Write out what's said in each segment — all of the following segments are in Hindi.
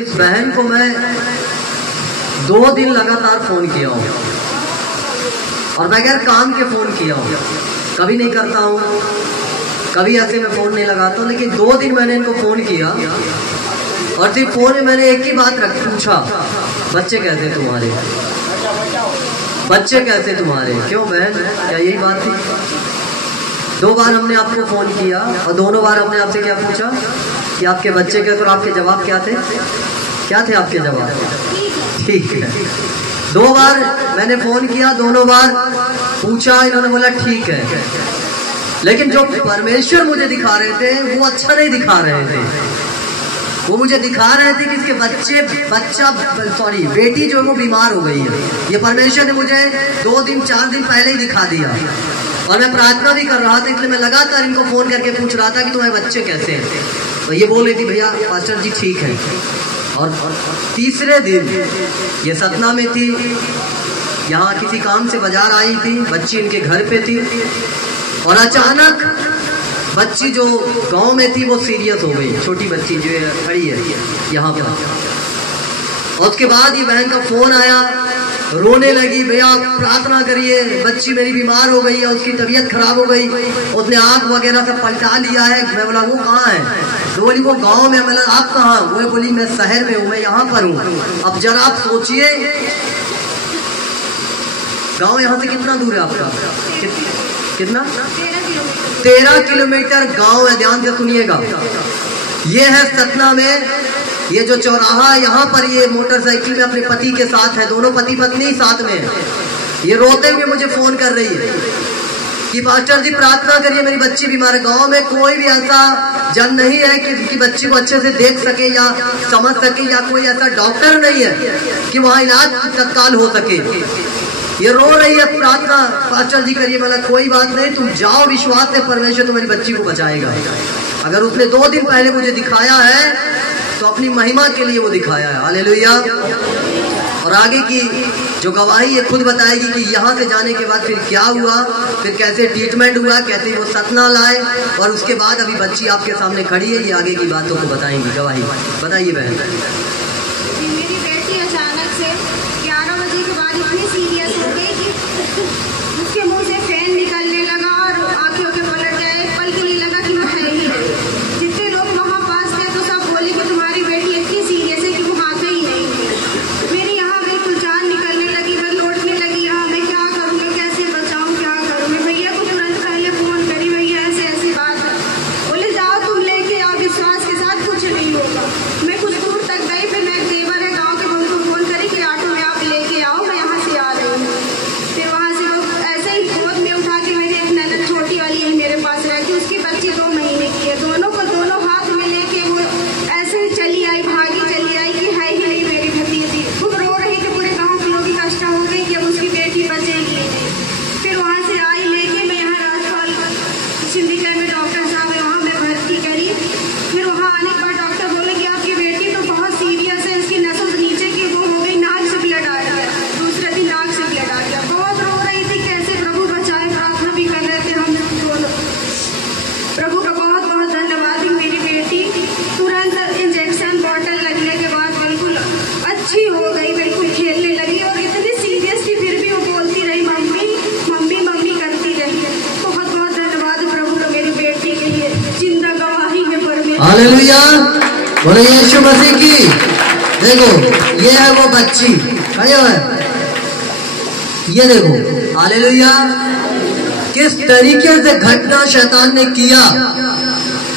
इस बहन को मैं 2 दिन लगातार फोन किया हूँ और बगैर काम के फोन किया हूँ। कभी नहीं करता हूँ, कभी ऐसे में फोन नहीं लगाता हूँ, लेकिन 2 दिन मैंने इनको फोन किया और फिर फोन में मैंने एक ही बात पूछा, बच्चे कैसे तुम्हारे, बच्चे कैसे तुम्हारे? क्यों बहन, क्या यही बात थी? 2 बार हमने आपको फोन किया और दोनों बार हमने आपसे क्या पूछा कि आपके बच्चे के, और आपके जवाब क्या थे? क्या थे आपके जवाब? ठीक है। 2 बार मैंने फोन किया, दोनों बार पूछा, इन्होंने बोला ठीक है। लेकिन जो परमेश्वर मुझे दिखा रहे थे वो अच्छा नहीं दिखा रहे थे। वो मुझे दिखा रहे थे कि इसके बेटी जो है वो बीमार हो गई है। ये परमेश्वर ने मुझे 2 दिन 4 दिन पहले ही दिखा दिया और मैं प्रार्थना भी कर रहा था, इसलिए मैं लगातार इनको फोन करके पूछ रहा था कि तुम्हारे बच्चे कैसे हैं। तो ये बोल रही थी भैया पास्टर जी ठीक है। और तीसरे दिन ये सतना में थी, यहाँ किसी काम से बाजार आई थी, बच्ची इनके घर पे थी और अचानक बच्ची जो गांव में थी वो सीरियस हो गई। छोटी बच्ची जो है खड़ी है यहाँ पर, और उसके बाद ये बहन का फोन आया, रोने लगी, भैया प्रार्थना करिए, बच्ची मेरी बीमार हो गई है, उसकी तबीयत खराब हो गई, उसने आँख वगैरह सब पलटा लिया है। मैं बोला वो कहाँ है? तो बोली वो गांव में। मैं आप कहाँ? वो बोली मैं शहर में हूँ, मैं यहाँ पर हूँ। अब जरा आप सोचिए, गांव यहाँ से कितना दूर है आपका? कितना? 13 किलोमीटर गांव है। ध्यान से सुनिएगा, ये है सतना में, ये जो चौराहा है यहाँ पर, ये मोटरसाइकिल में अपने पति के साथ है, दोनों पति पत्नी साथ में। ये रोते हुए मुझे फोन कर रही है कि पास्टर जी प्रार्थना करिए, मेरी बच्ची बीमार है। गांव में कोई भी ऐसा जन नहीं है कि बच्ची को अच्छे से देख सके या समझ सके, या कोई ऐसा डॉक्टर नहीं है कि वहाँ इलाज तत्काल हो सके। ये रो रही है, प्रार्थना पास्टर जी करिए। मतलब कोई बात नहीं, तुम जाओ, विश्वास से परमेश्वर तुम्हारी बच्ची को बचाएगा। अगर उसने 2 दिन पहले मुझे दिखाया है तो अपनी महिमा के लिए वो दिखाया है। हालेलुया। और आगे की जो गवाही ये खुद बताएगी कि यहाँ से जाने के बाद फिर क्या हुआ, फिर कैसे ट्रीटमेंट हुआ, कैसे वो सतना लाए, और उसके बाद अभी बच्ची आपके सामने खड़ी है। ये आगे की बातों को बताएंगी, गवाही बताइए बहन। मेरी बेटी अचानक से 11 बजे के बाद इतनी सीरियस हो गई कि उसके मुंह से फैन निकलने लगा और आंखों के पलट गए। पल के लिए लगा कि वो है ही। जितने लोग वहाँ पास थे तो सब बोले कि तुम्हारी बेटी इतनी सीरियस है कि वो हाथ ही नहीं। मेरी यहाँ बिल्कुल जान निकलने लगी, मैं लौटने लगी यहाँ। मैं क्या करूँगी, कैसे बचाऊँ, क्या करूँ? मैं भैया को तुरंत पहले फोन करी, भैया ऐसे ऐसी बात है। बोले जाओ तुम लेके आओ, विश्वास के साथ कुछ नहीं होगा। मैं कुछ दूर तक गई, फिर मैं देवर है गाँव के, उनको फोन करी कि ऑटो में आप लेके आओ, मैं यहाँ से आ रही हूँ। फिर वहाँ से वो ऐसे ही गोद में उठा के, मेरी एक ननद छोटी वाली है मेरे पास रहती, उसकी बच्ची 2 महीने की है, दोनों को दोनों हाथ में लेके वो ऐसे ही चली आई, भागी चली आई कि है ही नहीं मेरी भतीजी। खूब रो रही कि पूरे गाँव के लोग इकट्ठा हो गई कि अब उसकी बेटी बचेगी। फिर वहाँ से आई लेके, मैं यहाँ राजपाल सिंधिका में डॉक्टर साहब है, वहाँ मैं भर्ती करी। फिर वहाँ आने के बाद डॉक्टर बोले कि आपकी बेटी तो बहुत सीरियस है, इसकी नसों नीचे की वो हो गई, नाक से ब्लड आ गया। दूसरे दिन नाक से ब्लड आ गया। बहुत रो रही थी, कैसे प्रभु बचाए, प्रार्थना भी कर रहे थे हम दोनों। प्रभु का बहुत बहुत धन्यवाद। मेरी बेटी तुरंत इंजेक्शन बॉटल लगने के बाद बिल्कुल अच्छी हो गई, बिल्कुल खेलने लगी, और इतनी सीरियस थी फिर भी वो बोलती रही मम्मी मम्मी मम्मी करती रही। बहुत बहुत धन्यवाद प्रभु का मेरी बेटी के लिए। जिंदा गवाही है परमेश्वर। हालेलुया, बोले यीशु मसीह की। देखो ये है वो बच्ची खड़ी है, ये देखो। हालेलुया, किस तरीके से घटना शैतान ने किया,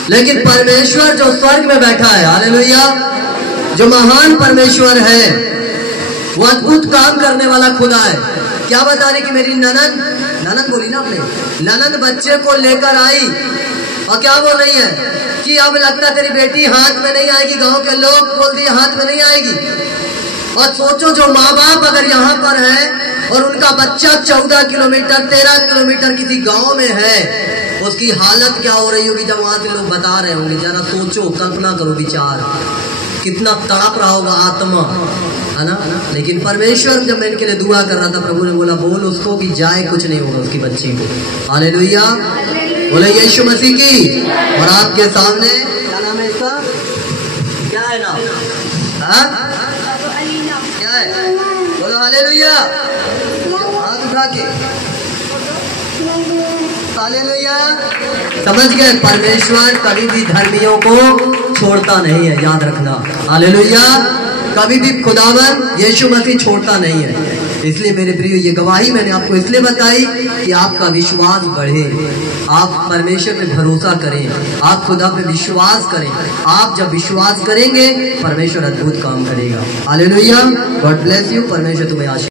लेकिन परमेश्वर जो स्वर्ग में बैठा है, हालेलुया, जो महान परमेश्वर है, वो अद्भुत काम करने वाला खुदा है। क्या बता रही कि मेरी ननद बोली ना आपने, ननद बच्चे को लेकर आई और क्या बोल रही है कि अब लगता तेरी बेटी हाथ में नहीं आएगी। गांव के लोग बोल दिए हाथ में नहीं आएगी। और सोचो जो माँ बाप अगर यहाँ पर है और उनका बच्चा 14 किलोमीटर 13 किलोमीटर किसी गांव में है, उसकी हालत क्या हो रही होगी जब वहां से लोग बता रहे होंगे। जरा सोचो, कल्पना करो, विचार कितना तड़प रहा होगा आत्मा, है ना। लेकिन परमेश्वर जब मैं इनके लिए दुआ कर रहा था, प्रभु ने बोला बोल उसको कि जाए, कुछ नहीं होगा उसकी बच्ची को। हालेलुया, बोले यीशु मसीह की। और आपके सामने क्या नाम है इसका, क्या है नाम? हाँ क्या है? बोलो हालेलुया, हाथ उठा के हालेलुया। समझ गए? परमेश्वर कभी भी धर्मियों को छोड़ता नहीं है, याद रखना। हालेलुया। कभी भी खुदावन यीशु मसीह छोड़ता नहीं है। इसलिए मेरे प्रियो ये गवाही मैंने आपको इसलिए बताई कि आपका विश्वास बढ़े, आप परमेश्वर पे भरोसा करें, आप खुदा पे विश्वास करें। आप जब विश्वास करेंगे परमेश्वर अद्भुत काम करेगा। हालेलुया। God bless you. परमेश्वर तुम्हें आशीर्वाद